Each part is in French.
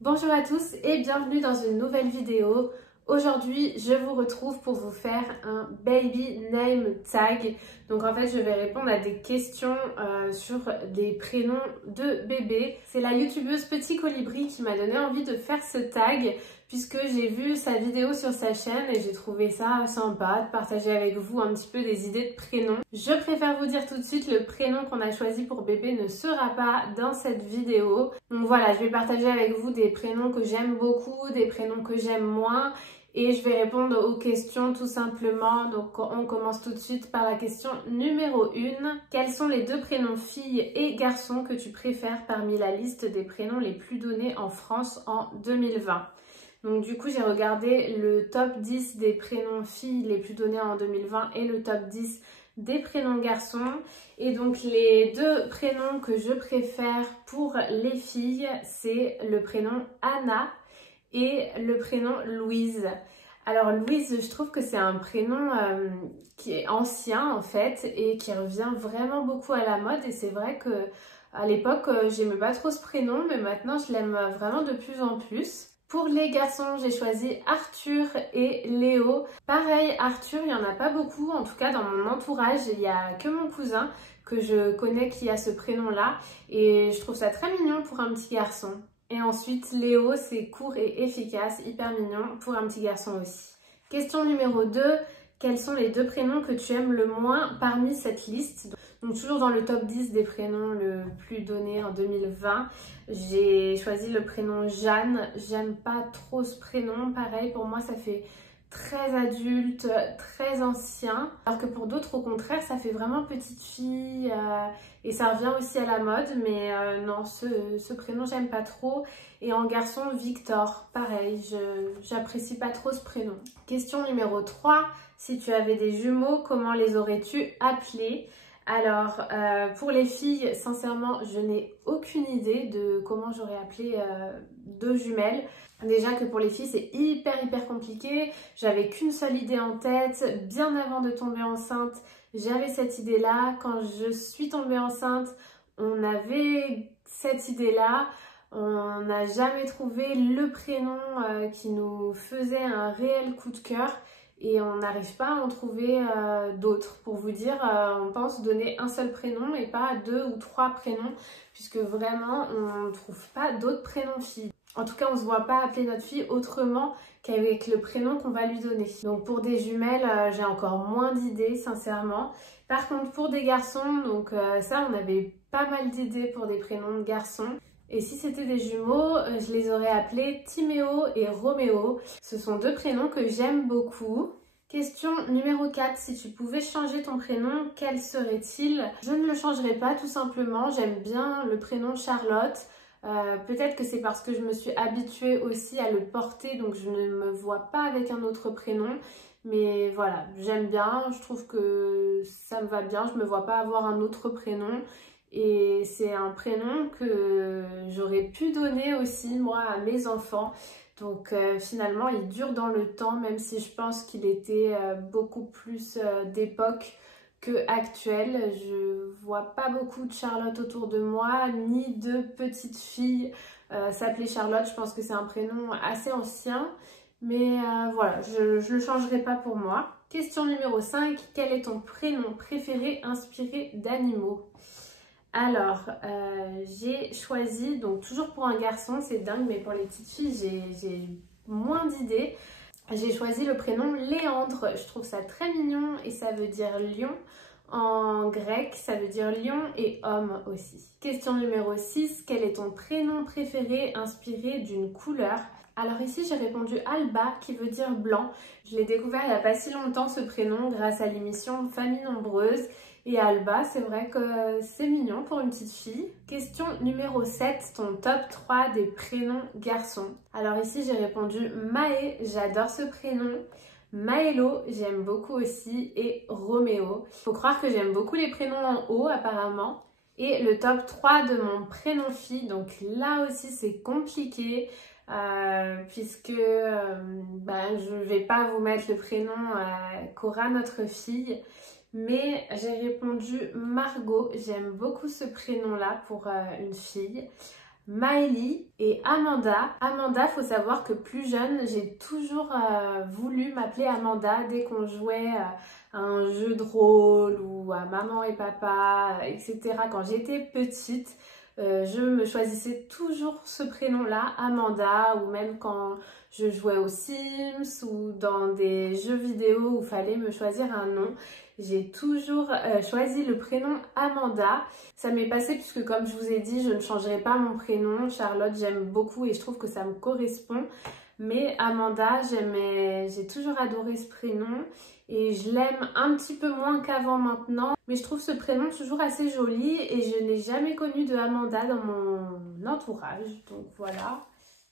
Bonjour à tous et bienvenue dans une nouvelle vidéo. Aujourd'hui, je vous retrouve pour vous faire un baby name tag. Donc en fait, je vais répondre à des questions sur des prénoms de bébés. C'est la youtubeuse Petit Colibri qui m'a donné envie de faire ce tag puisque j'ai vu sa vidéo sur sa chaîne et j'ai trouvé ça sympa de partager avec vous un petit peu des idées de prénoms. Je préfère vous dire tout de suite, le prénom qu'on a choisi pour bébé ne sera pas dans cette vidéo. Donc voilà, je vais partager avec vous des prénoms que j'aime beaucoup, des prénoms que j'aime moins. Et je vais répondre aux questions tout simplement. Donc on commence tout de suite par la question numéro 1. Quels sont les deux prénoms filles et garçons que tu préfères parmi la liste des prénoms les plus donnés en France en 2020? Donc du coup j'ai regardé le top 10 des prénoms filles les plus donnés en 2020 et le top 10 des prénoms garçons. Et donc les deux prénoms que je préfère pour les filles, c'est le prénom Anna et le prénom Louise. Alors Louise, je trouve que c'est un prénom qui est ancien en fait et qui revient vraiment beaucoup à la mode, et c'est vrai que à l'époque j'aimais pas trop ce prénom, mais maintenant je l'aime vraiment de plus en plus. Pour les garçons, j'ai choisi Arthur et Léo. Pareil, Arthur, il n'y en a pas beaucoup, en tout cas dans mon entourage, il n'y a que mon cousin que je connais qui a ce prénom-là, et je trouve ça très mignon pour un petit garçon. Et ensuite, Léo, c'est court et efficace, hyper mignon pour un petit garçon aussi. Question numéro 2, quels sont les deux prénoms que tu aimes le moins parmi cette liste? Donc toujours dans le top 10 des prénoms le plus donnés en 2020, j'ai choisi le prénom Jeanne. J'aime pas trop ce prénom, pareil pour moi ça fait très adulte, très ancien, alors que pour d'autres au contraire ça fait vraiment petite fille et ça revient aussi à la mode, mais non, ce prénom j'aime pas trop. Et en garçon, Victor, pareil, j'apprécie pas trop ce prénom. Question numéro 3, si tu avais des jumeaux, comment les aurais-tu appelés? Alors, pour les filles, sincèrement, je n'ai aucune idée de comment j'aurais appelé deux jumelles. Déjà que pour les filles, c'est hyper compliqué. J'avais qu'une seule idée en tête. Bien avant de tomber enceinte, j'avais cette idée-là. Quand je suis tombée enceinte, on avait cette idée-là. On n'a jamais trouvé le prénom qui nous faisait un réel coup de cœur. Et on n'arrive pas à en trouver d'autres. Pour vous dire, on pense donner un seul prénom et pas deux ou trois prénoms, puisque vraiment on ne trouve pas d'autres prénoms filles. En tout cas, on ne se voit pas appeler notre fille autrement qu'avec le prénom qu'on va lui donner. Donc pour des jumelles, j'ai encore moins d'idées, sincèrement. Par contre, pour des garçons, donc ça, on avait pas mal d'idées pour des prénoms de garçons. Et si c'était des jumeaux, je les aurais appelés Timéo et Roméo. Ce sont deux prénoms que j'aime beaucoup. Question numéro 4, si tu pouvais changer ton prénom, quel serait-il? Je ne le changerai pas tout simplement, j'aime bien le prénom Charlotte. Peut-être que c'est parce que je me suis habituée aussi à le porter, donc je ne me vois pas avec un autre prénom. Mais voilà, j'aime bien, je trouve que ça me va bien, je ne me vois pas avoir un autre prénom. Et c'est un prénom que j'aurais pu donner aussi moi à mes enfants. Donc finalement il dure dans le temps, même si je pense qu'il était beaucoup plus d'époque que actuel. Je vois pas beaucoup de Charlotte autour de moi, ni de petites filles s'appeler Charlotte. Je pense que c'est un prénom assez ancien, mais voilà, je le changerai pas pour moi. Question numéro 5, quel est ton prénom préféré inspiré d'animaux? Alors, j'ai choisi, donc toujours pour un garçon, c'est dingue, mais pour les petites filles, j'ai moins d'idées. J'ai choisi le prénom Léandre, je trouve ça très mignon et ça veut dire lion. En grec, ça veut dire lion et homme aussi. Question numéro 6, quel est ton prénom préféré inspiré d'une couleur? Alors ici, j'ai répondu Alba, qui veut dire blanc. Je l'ai découvert il n'y a pas si longtemps ce prénom grâce à l'émission Famille Nombreuse. Et Alba, c'est vrai que c'est mignon pour une petite fille. Question numéro 7, ton top 3 des prénoms garçons. Alors ici, j'ai répondu Maë, j'adore ce prénom. Maëlo, j'aime beaucoup aussi. Et Roméo. Faut croire que j'aime beaucoup les prénoms en haut apparemment. Et le top 3 de mon prénom fille, donc là aussi c'est compliqué. Puisque je vais pas vous mettre le prénom qu'aura notre fille, mais j'ai répondu Margot. J'aime beaucoup ce prénom là pour une fille. Maëlie et Amanda. Amanda, faut savoir que plus jeune, j'ai toujours voulu m'appeler Amanda dès qu'on jouait à un jeu de rôle ou à Maman et Papa, etc. Quand j'étais petite, je me choisissais toujours ce prénom-là, Amanda, ou même quand je jouais aux Sims ou dans des jeux vidéo où il fallait me choisir un nom. J'ai toujours choisi le prénom Amanda. Ça m'est passé puisque comme je vous ai dit, je ne changerai pas mon prénom. Charlotte, j'aime beaucoup et je trouve que ça me correspond. Mais Amanda, j'ai toujours adoré ce prénom et je l'aime un petit peu moins qu'avant maintenant. Mais je trouve ce prénom toujours assez joli et je n'ai jamais connu de Amanda dans mon entourage. Donc voilà.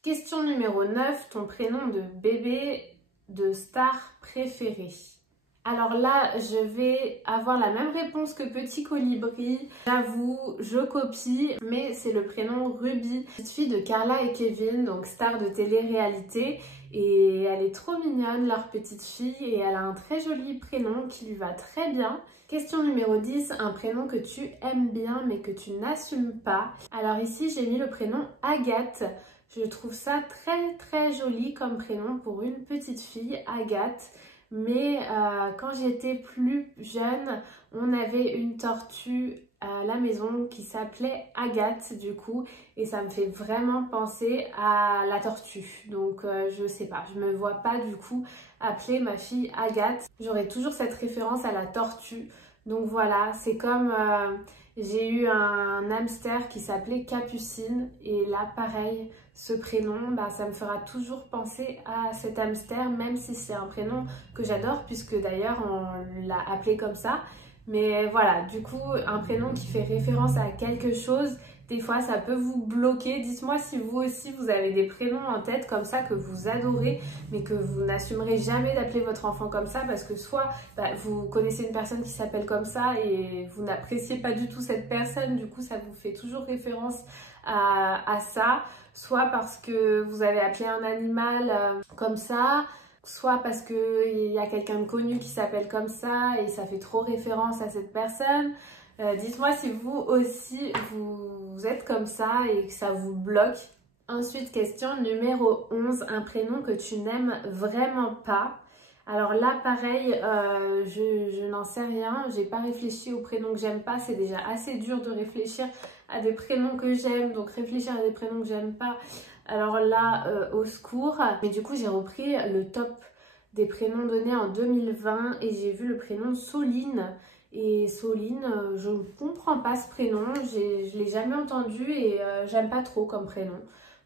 Question numéro 9, ton prénom de bébé de star préféré. Alors là, je vais avoir la même réponse que Petit Colibri. J'avoue, je copie, mais c'est le prénom Ruby, petite fille de Carla et Kevin, donc star de télé-réalité. Et elle est trop mignonne, leur petite fille, et elle a un très joli prénom qui lui va très bien. Question numéro 10, un prénom que tu aimes bien mais que tu n'assumes pas. Alors ici, j'ai mis le prénom Agathe. Je trouve ça très joli comme prénom pour une petite fille, Agathe. Mais quand j'étais plus jeune, on avait une tortue à la maison qui s'appelait Agathe du coup, et ça me fait vraiment penser à la tortue. Donc je sais pas, je me vois pas du coup appeler ma fille Agathe. J'aurais toujours cette référence à la tortue. Donc voilà, c'est comme j'ai eu un hamster qui s'appelait Capucine et là pareil, ce prénom, bah, ça me fera toujours penser à cet hamster, même si c'est un prénom que j'adore puisque d'ailleurs on l'a appelé comme ça. Mais voilà, du coup, un prénom qui fait référence à quelque chose, des fois ça peut vous bloquer. Dites-moi si vous aussi vous avez des prénoms en tête comme ça que vous adorez mais que vous n'assumerez jamais d'appeler votre enfant comme ça parce que soit bah, vous connaissez une personne qui s'appelle comme ça et vous n'appréciez pas du tout cette personne, du coup ça vous fait toujours référence à ça, soit parce que vous avez appelé un animal comme ça, soit parce qu'il y a quelqu'un de connu qui s'appelle comme ça et ça fait trop référence à cette personne. Dites-moi si vous aussi vous êtes comme ça et que ça vous bloque. Ensuite, question numéro 11, un prénom que tu n'aimes vraiment pas. Alors là, pareil, je n'en sais rien, j'ai pas réfléchi aux prénoms que j'aime pas, c'est déjà assez dur de réfléchir à des prénoms que j'aime, donc réfléchir à des prénoms que j'aime pas, alors là, au secours. Mais du coup, j'ai repris le top des prénoms donnés en 2020 et j'ai vu le prénom Soline. Et Soline, je ne comprends pas ce prénom, je l'ai jamais entendu et j'aime pas trop comme prénom.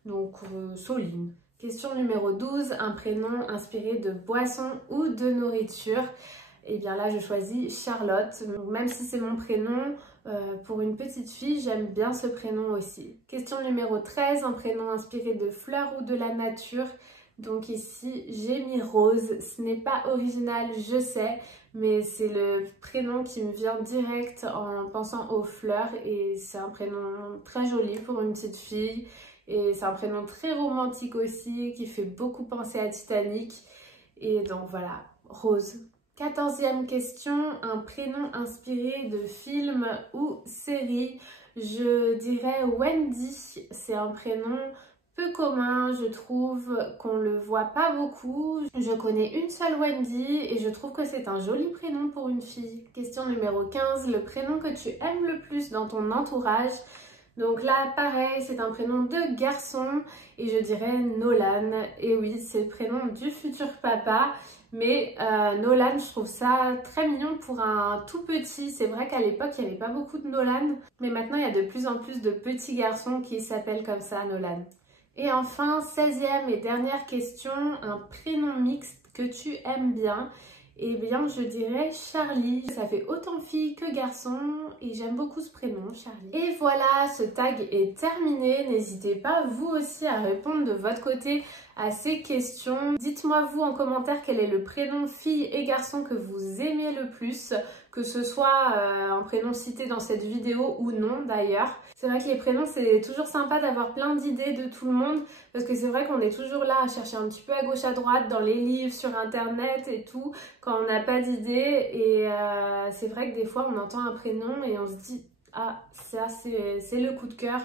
Donc Soline. Question numéro 12, un prénom inspiré de boisson ou de nourriture. Et bien là, je choisis Charlotte. Donc, même si c'est mon prénom, pour une petite fille, j'aime bien ce prénom aussi. Question numéro 13, un prénom inspiré de fleurs ou de la nature. Donc ici, j'ai mis Rose. Ce n'est pas original, je sais, mais c'est le prénom qui me vient direct en pensant aux fleurs. Et c'est un prénom très joli pour une petite fille. Et c'est un prénom très romantique aussi, qui fait beaucoup penser à Titanic. Et donc voilà, Rose. 14e question, un prénom inspiré de film ou série. Je dirais Wendy, c'est un prénom peu commun, je trouve qu'on le voit pas beaucoup. Je connais une seule Wendy et je trouve que c'est un joli prénom pour une fille. Question numéro 15, le prénom que tu aimes le plus dans ton entourage. Donc là, pareil, c'est un prénom de garçon et je dirais Nolan. Et oui, c'est le prénom du futur papa. Mais Nolan, je trouve ça très mignon pour un tout petit. C'est vrai qu'à l'époque, il n'y avait pas beaucoup de Nolan. Mais maintenant, il y a de plus en plus de petits garçons qui s'appellent comme ça, Nolan. Et enfin, 16e et dernière question, un prénom mixte que tu aimes bien. Eh bien, je dirais Charlie. Ça fait autant fille que garçon et j'aime beaucoup ce prénom, Charlie. Et voilà, ce tag est terminé. N'hésitez pas, vous aussi, à répondre de votre côté à ces questions. Dites-moi, vous, en commentaire, quel est le prénom fille et garçon que vous aimez le plus, que ce soit un prénom cité dans cette vidéo ou non, d'ailleurs. C'est vrai que les prénoms, c'est toujours sympa d'avoir plein d'idées de tout le monde, parce que c'est vrai qu'on est toujours là à chercher un petit peu à gauche à droite dans les livres, sur internet et tout, quand on n'a pas d'idées. Et c'est vrai que des fois on entend un prénom et on se dit ah, ça c'est le coup de cœur,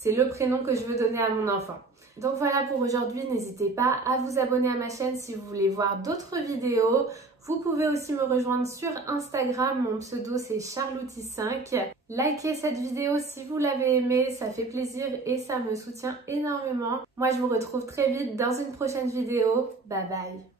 c'est le prénom que je veux donner à mon enfant. Donc voilà pour aujourd'hui, n'hésitez pas à vous abonner à ma chaîne si vous voulez voir d'autres vidéos. Vous pouvez aussi me rejoindre sur Instagram, mon pseudo c'est Charlouty5. Likez cette vidéo si vous l'avez aimée, ça fait plaisir et ça me soutient énormément. Moi je vous retrouve très vite dans une prochaine vidéo. Bye bye!